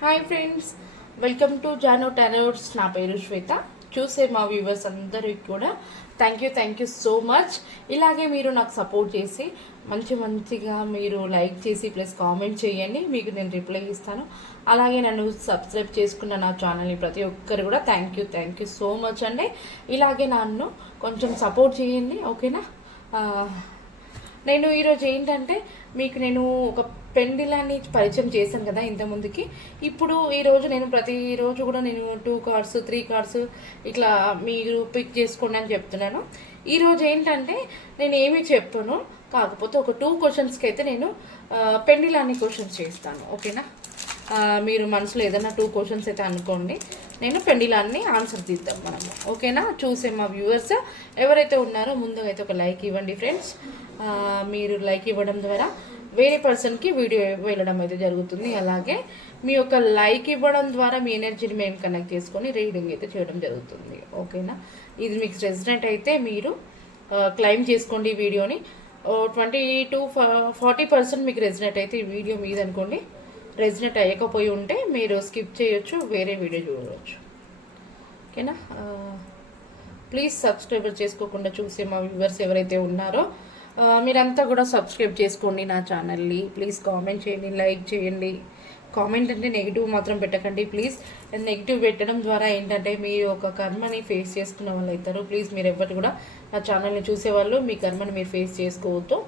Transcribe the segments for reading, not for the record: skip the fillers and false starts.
Hi friends, welcome to Jaano tarots. నా పేరు శ్వేత. చూసే మా వ్యూవర్స్ అందరికి కూడా థ్యాంక్ యూ సో మచ్. ఇలాగే మీరు నాకు సపోర్ట్ చేసి మంచిగా మీరు లైక్ చేసి ప్లస్ కామెంట్ చేయండి, మీకు నేను రిప్లై ఇస్తాను. అలాగే నన్ను సబ్స్క్రైబ్ చేసుకున్న నా ఛానల్ని ప్రతి ఒక్కరు కూడా థ్యాంక్ యూ సో మచ్ అండి. ఇలాగే నన్ను కొంచెం సపోర్ట్ చేయండి, ఓకేనా. నేను ఈరోజు ఏంటంటే నేను ఒక పెండిలాన్ని పరిచయం చేశాను కదా ఇంతకుముందుకి. ఇప్పుడు ఈరోజు నేను ప్రతిరోజు కూడా నేను 2 కార్డ్స్ 3 కార్డ్స్ ఇట్లా మీరు పిక్ చేసుకోండి అని చెప్తున్నాను. ఈరోజు ఏంటంటే నేను ఏమీ చెప్పను, కాకపోతే ఒక 2 క్వశ్చన్స్కి అయితే నేను పెండిలాన్ని క్వశ్చన్స్ చేస్తాను, ఓకేనా. మీరు మనసులో ఏదైనా 2 క్వశ్చన్స్ అయితే అనుకోండి, నేను పెండిలాన్ని ఆన్సర్ తీద్దాం మనము, ఓకేనా. చూసే మా వ్యూవర్స్ ఎవరైతే ఉన్నారో ముందుగా అయితే ఒక లైక్ ఇవ్వండి ఫ్రెండ్స్. మీరు లైక్ ఇవ్వడం ద్వారా వేరే పర్సన్కి వీడియో వెళ్ళడం అయితే జరుగుతుంది. అలాగే మీ యొక్క లైక్ ఇవ్వడం ద్వారా మీ ఎనర్జీని మేము కనెక్ట్ చేసుకొని రీడింగ్ అయితే చేయడం జరుగుతుంది, ఓకేనా. ఇది మీకు రెసిడెంట్ అయితే మీరు క్లైమ్ చేసుకోండి ఈ వీడియోని. 20 to 40% మీకు రెసిడెంట్ అయితే ఈ వీడియో మీద అనుకోండి. రెసిడెంట్ అయ్యకపోయి ఉంటే మీరు స్కిప్ చేయొచ్చు, వేరే వీడియో చూడవచ్చు, ఓకేనా. ప్లీజ్ సబ్స్క్రైబర్ చేసుకోకుండా చూసే మా వ్యూవర్స్ ఎవరైతే ఉన్నారో మీరంతా కూడా సబ్స్క్రైబ్ చేసుకోండి నా ఛానల్ని. ప్లీజ్ కామెంట్ చేయండి, లైక్ చేయండి. కామెంట్ అంటే నెగిటివ్ మాత్రం పెట్టకండి ప్లీజ్. నెగిటివ్ పెట్టడం ద్వారా ఏంటంటే మీ యొక్క కర్మని ఫేస్ చేసుకున్న వాళ్ళు అవుతారు. ప్లీజ్ మీరు ఎవరు కూడా నా ఛానల్ని చూసేవాళ్ళు మీ కర్మని మీరు ఫేస్ చేసుకోవద్దు.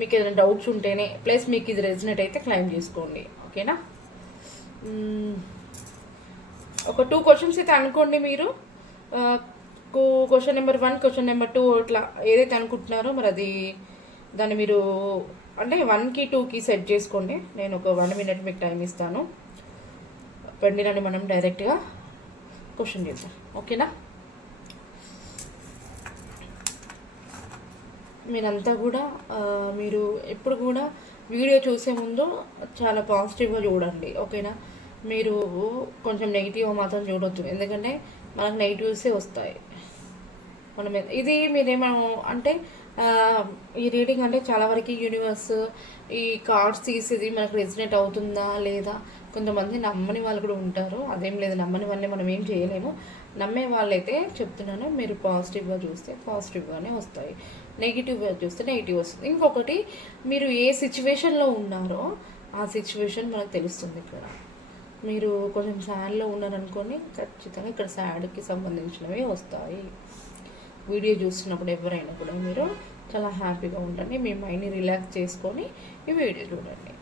మీకు ఏదైనా డౌట్స్ ఉంటేనే ప్లస్ మీకు ఇది రెసినేట్ అయితే క్లైమ్ చేసుకోండి, ఓకేనా. ఒక 2 క్వశ్చన్స్ అయితే అనుకోండి మీరు. క్వశ్చన్ నెంబర్ 1, క్వశ్చన్ నెంబర్ 2 ఇట్లా ఏదైతే అనుకుంటున్నారో మరి అది దాన్ని మీరు అంటే 1కి 2కి సెట్ చేసుకోండి. నేను ఒక 1 minute మీకు టైం ఇస్తాను. పెండిలని మనం డైరెక్ట్గా క్వశ్చన్ చేద్దాం, ఓకేనా. మీరంతా కూడా మీరు ఎప్పుడు కూడా వీడియో చూసే ముందు చాలా పాజిటివ్గా చూడండి, ఓకేనా. మీరు కొంచెం నెగిటివ్గా మాత్రం చూడొద్దు, ఎందుకంటే మనకు నెగిటివ్సే వస్తాయి. మనం ఇది మీరేమో అంటే ఈ రీడింగ్ అంటే చాలా వరకు యూనివర్స్ ఈ కార్డ్స్ తీసేది మనకు రెసినేట్ అవుతుందా లేదా, కొంతమంది నమ్మని వాళ్ళు కూడా ఉంటారు. అదేం లేదు, నమ్మని వాళ్ళని మనం ఏం చేయలేము. నమ్మే వాళ్ళైతే చెప్తున్నాను, మీరు పాజిటివ్గా చూస్తే పాజిటివ్గానే వస్తాయి, నెగిటివ్గా చూస్తే నెగిటివ్ వస్తుంది. ఇంకొకటి, మీరు ఏ సిచ్యువేషన్లో ఉన్నారో ఆ సిచ్యువేషన్ మనకు తెలుస్తుంది. ఇక్కడ మీరు కొంచెం సాడ్లో ఉన్నారనుకోండి, ఖచ్చితంగా ఇక్కడ సాడ్కి సంబంధించినవి వస్తాయి. వీడియో చూస్తున్నప్పుడు ఎవరైనా కూడా మీరు చాలా హ్యాపీగా ఉండండి, మీ మైండ్ని రిలాక్స్ చేసుకొని ఈ వీడియో చూడండి.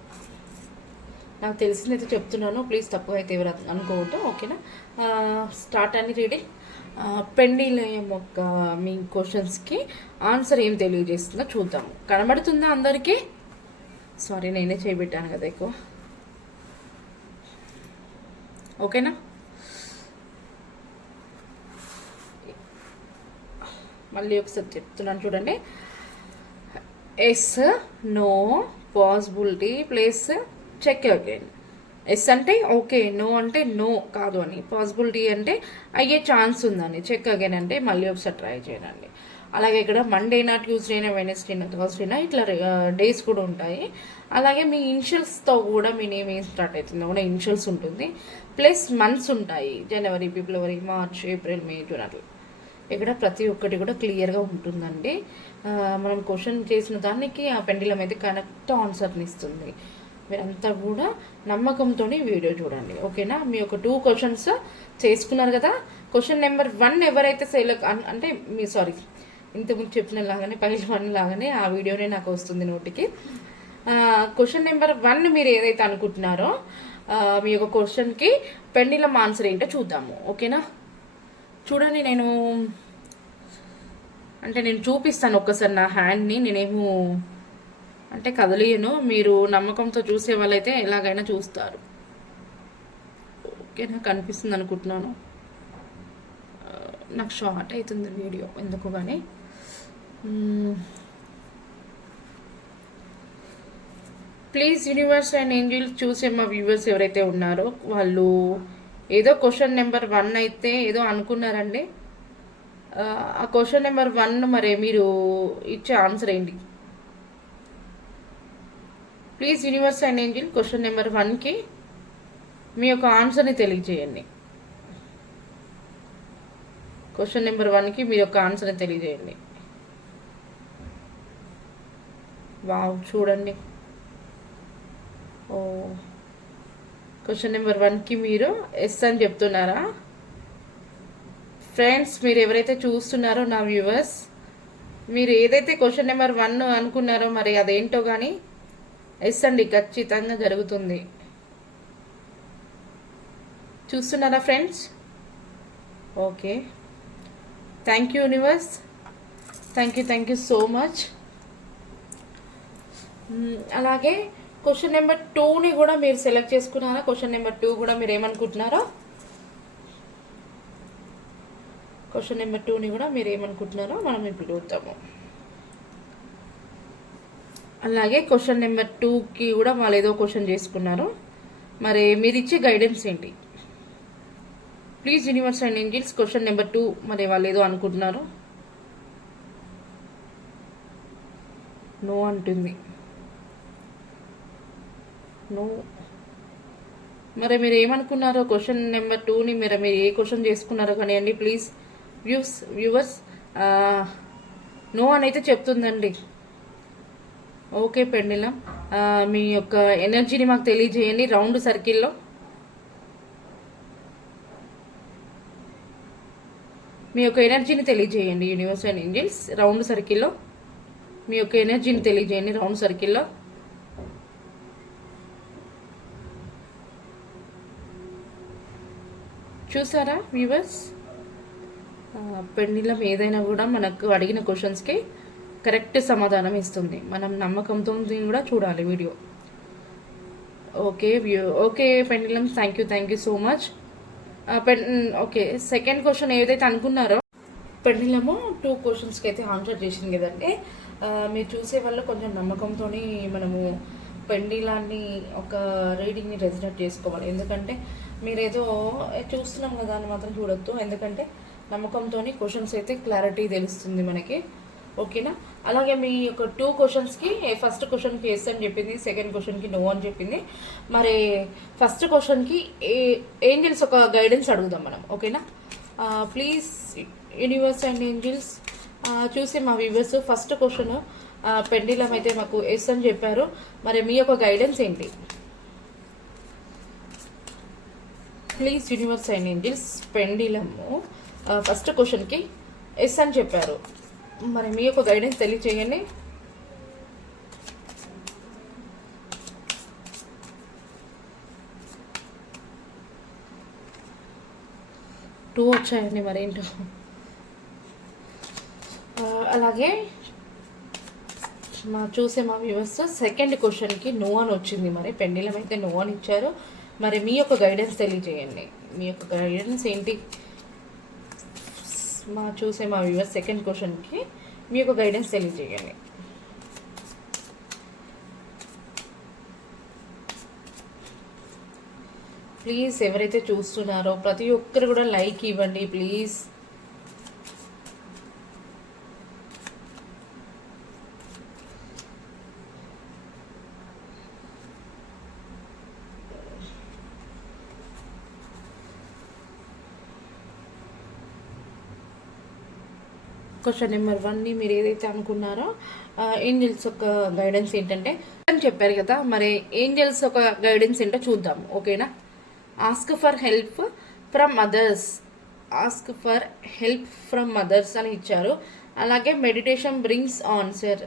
నాకు తెలిసిందైతే చెప్తున్నాను, ప్లీజ్ తప్పుగా అయితే ఎవరు అనుకోవద్దు, ఓకేనా. స్టార్ట్ అని రీడింగ్. పెండిలం యొక్క మీ క్వశ్చన్స్కి ఆన్సర్ ఏం తెలియజేస్తుందో చూద్దాము. కనబడుతుందా అందరికీ? సారీ, నేనే చేయబెట్టాను కదా ఎక్కువ, ఓకేనా. మళ్ళీ ఒకసారి చెప్తున్నాను చూడండి. Yes, no, possibility place check again. Yes అంటే ఓకే, నో అంటే నో కాదు అని, పాసిబిలిటీ అంటే అయ్యే ఛాన్స్ ఉందని, చెక్ అగైన్ అంటే మళ్ళీ ఒకసారి ట్రై చేయండి. అలాగే ఇక్కడ మండేనా, ట్యూస్డేనా, వెనస్డేనా, థర్స్డేనా ఇట్లా డేస్ కూడా ఉంటాయి. అలాగే మీ ఇనిషియల్స్తో కూడా మీ నేమ్ ఏం స్టార్ట్ అవుతుందో కూడా ఇనిషియల్స్ ఉంటుంది. ప్లస్ మంత్స్ ఉంటాయి, జనవరి, ఫిబ్రవరి, మార్చ్, ఏప్రిల్, మే, జూన్ అట్లా. ఇక్కడ ప్రతి ఒక్కటి కూడా క్లియర్గా ఉంటుందండి. మనం క్వశ్చన్ చేసిన దానికి ఆ పెండిలం అయితే కరెక్ట్ ఆన్సర్ని ఇస్తుంది. మీరంతా కూడా నమ్మకంతో వీడియో చూడండి, ఓకేనా. మీ ఒక 2 క్వశ్చన్స్ చేసుకున్నారు కదా. క్వశ్చన్ నెంబర్ 1 ఎవరైతే అంటే మీ సారీ ఇంతకుముందు చెప్పిన లాగానే పైన 1 లాగానే ఆ వీడియోనే నాకు వస్తుంది నోటికి. క్వశ్చన్ నెంబర్ 1 మీరు ఏదైతే అనుకుంటున్నారో మీ యొక్క క్వశ్చన్కి పెండిలం ఆన్సర్ ఏంటో చూద్దాము, ఓకేనా. చూడండి, నేను చూపిస్తాను ఒక్కసారి నా హ్యాండ్ని. నేనేమో అంటే కదలియను, మీరు నమ్మకంతో చూసే వాళ్ళైతే ఎలాగైనా చూస్తారు, ఓకేనా. కనిపిస్తుంది అనుకుంటున్నాను, నాకు షార్ట్ అవుతుంది వీడియో ఎందుకు కానీ. ప్లీజ్ యూనివర్స్ అండ్ ఏంజిల్స్ చూసే మా వ్యూవర్స్ ఎవరైతే ఉన్నారో వాళ్ళు ఏదో క్వశ్చన్ నెంబర్ 1 అయితే ఏదో అనుకున్నారండి. ఆ క్వశ్చన్ నెంబర్ 1 మరి మీరు ఇచ్చే ఆన్సర్ ఏంటి? Please universe and angel question number 1కి మీ యొక్క ఆన్సర్ని తెలియజేయండి. క్వశ్చన్ నెంబర్ 1కి మీ యొక్క ఆన్సర్ని తెలియజేయండి. వావ్, చూడండి. ఓ, క్వశ్చన్ నెంబర్ 1కి మీరు ఎస్ అని చెప్తున్నారా? ఫ్రెండ్స్, మీరు ఎవరైతే చూస్తున్నారో నా వ్యూవర్స్, మీరు ఏదైతే క్వశ్చన్ నెంబర్ 1 అనుకున్నారో మరి అదేంటో కానీ ఎస్ అండి, ఖచ్చితంగా జరుగుతుంది. చూస్తున్నారా friends? Okay, thank you universe, thank you so much. అలాగే క్వశ్చన్ నెంబర్ 2ని కూడా మీరు సెలెక్ట్ చేసుకున్నారా? క్వశ్చన్ నెంబర్ 2 కూడా మీరు ఏమనుకుంటున్నారో, క్వశ్చన్ నెంబర్ 2ని కూడా మీరు ఏమనుకుంటున్నారో మనం ఇప్పుడు చూద్దాము. అలాగే క్వశ్చన్ నెంబర్ 2కి కూడా వాళ్ళు ఏదో క్వశ్చన్ చేసుకున్నారు. మరి మీరు ఇచ్చే గైడెన్స్ ఏంటి? Please universe and Angeles, question number 2 మరి వాళ్ళు ఏదో అనుకుంటున్నారు. నో అంటుంది. నో. మరి మీరు ఏమనుకున్నారో క్వశ్చన్ నెంబర్ 2ని మీరు ఏ క్వశ్చన్ చేసుకున్నారో కానివ్వండి. ప్లీజ్ వ్యూవర్స్, నో అని అయితే చెప్తుందండి. ఓకే పెండిలం, మీ యొక్క ఎనర్జీని మాకు తెలియజేయండి రౌండ్ సర్కిల్లో. మీ యొక్క ఎనర్జీని తెలియజేయండి యూనివర్స్ అండ్ ఏంజెల్స్ రౌండ్ సర్కిల్లో. మీ యొక్క ఎనర్జీని తెలియజేయండి రౌండ్ సర్కిల్లో. చూసారా వ్యూవర్స్, పెండిలం ఏదైనా కూడా మనకు అడిగిన క్వశ్చన్స్కి కరెక్ట్ సమాధానం ఇస్తుంది. మనం నమ్మకంతో కూడా చూడాలి video. Okay pendulum, thank you so much. Okay, second question ఏదైతే అనుకున్నారో పెండిలము 2 క్వశ్చన్స్కి అయితే ఆన్సర్ చేసింది కదండి. మీరు చూసే వాళ్ళు కొంచెం నమ్మకంతో మనము పెండిలాన్ని ఒక రీడింగ్ని రెసినేట్ చేసుకోవాలి. ఎందుకంటే మీరేదో చూస్తున్నాం కదా అని మాత్రం చూడొద్దు. ఎందుకంటే నమ్మకంతో క్వశ్చన్స్ అయితే క్లారిటీ తెలుస్తుంది మనకి. ఓకేనా? అలాగే మీ యొక్క 2 క్వశ్చన్స్కి ఫస్ట్ క్వశ్చన్కి ఎస్ అని చెప్పింది, సెకండ్ క్వశ్చన్కి నో అని చెప్పింది. మరి ఫస్ట్ క్వశ్చన్కి ఏంజల్స్ ఒక గైడెన్స్ అడుగుదాం మనం. ఓకేనా? ప్లీజ్ యూనివర్స్ అండ్ ఏంజల్స్, చూసి మా వ్యూవర్స్ ఫస్ట్ క్వశ్చన్ పెండిలం అయితే మాకు ఎస్ అని చెప్పారు. మరి మీ యొక్క గైడెన్స్ ఏంటి? Please universe and angels, pendulum first క్వశ్చన్కి ఎస్ అని చెప్పారు. మరి మీ యొక్క గైడెన్స్ తెలియచేయండి. టూ వచ్చాయండి మరేంటో. అలాగే చూసే మా వ్యూవర్స్ సెకండ్ క్వశ్చన్కి నో అని వచ్చింది. మరి పెండిలం అయితే నో అని ఇచ్చారు. మరి మీ యొక్క గైడెన్స్ తెలియజేయండి. మీ యొక్క గైడెన్స్ ఏంటి? చూసే మా వ్యూవర్స్ సెకండ్ క్వశ్చన్కి మీ యొక్క గైడెన్స్ తెలియజేయండి. ప్లీజ్ ఎవరైతే చూస్తున్నారో ప్రతి ఒక్కరు కూడా లైక్ ఇవ్వండి ప్లీజ్. క్వశ్చన్ నెంబర్ 1ని మీరు ఏదైతే అనుకున్నారో ఏంజల్స్ ఒక గైడెన్స్ ఏంటంటే అని చెప్పారు కదా. మరి ఏంజల్స్ ఒక గైడెన్స్ ఏంటో చూద్దాం. ఓకేనా? Ask for help from others, ask for help from others అని ఇచ్చారు. అలాగే మెడిటేషన్ బ్రింగ్స్ ఆన్సర్,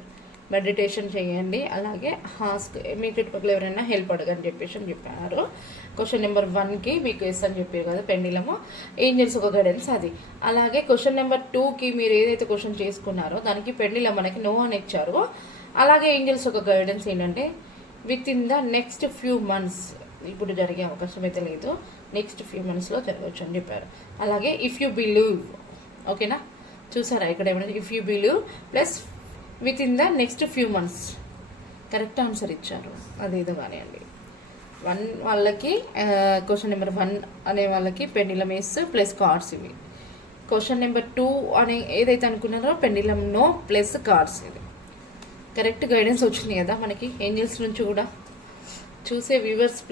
మెడిటేషన్ చేయండి. అలాగే ఆస్క్, మీ చుట్టుపక్కల ఎవరైనా హెల్ప్ అడగని చెప్పేసి అని చెప్పారు. క్వశ్చన్ నెంబర్ 1కి మీకు ఎస్ అని చెప్పారు కదా పెండిలము, ఏంజల్స్ ఒక గైడెన్స్ అది. అలాగే క్వశ్చన్ నెంబర్ 2కి మీరు ఏదైతే క్వశ్చన్ చేసుకున్నారో దానికి పెండిలం మనకి నో అని ఇచ్చారు. అలాగే ఏంజల్స్ ఒక గైడెన్స్ ఏంటంటే with in the next few months, ఇప్పుడు జరిగే అవకాశం అయితే లేదు, నెక్స్ట్ ఫ్యూ మంత్స్లో జరగవచ్చు అని చెప్పారు. అలాగే ఇఫ్ యూ బిలీవ్, ఓకేనా? చూసారా ఇక్కడ ఏమైనా if you believe plus with in the next few months, correct answer ఇచ్చారు. అదేదో కానివ్వండి. 1 వాళ్ళకి క్వశ్చన్ నెంబర్ 1 అనే వాళ్ళకి పెండిలం ఎస్ ప్లస్ కార్డ్స్ ఇవి. క్వశ్చన్ నెంబర్ 2 అనే ఏదైతే అనుకున్నారో పెండిలం నో ప్లస్ కార్డ్స్ ఇది. కరెక్ట్ గైడెన్స్ వచ్చింది కదా మనకి ఏంజల్స్ నుంచి కూడా. చూసే వ్యూవర్స్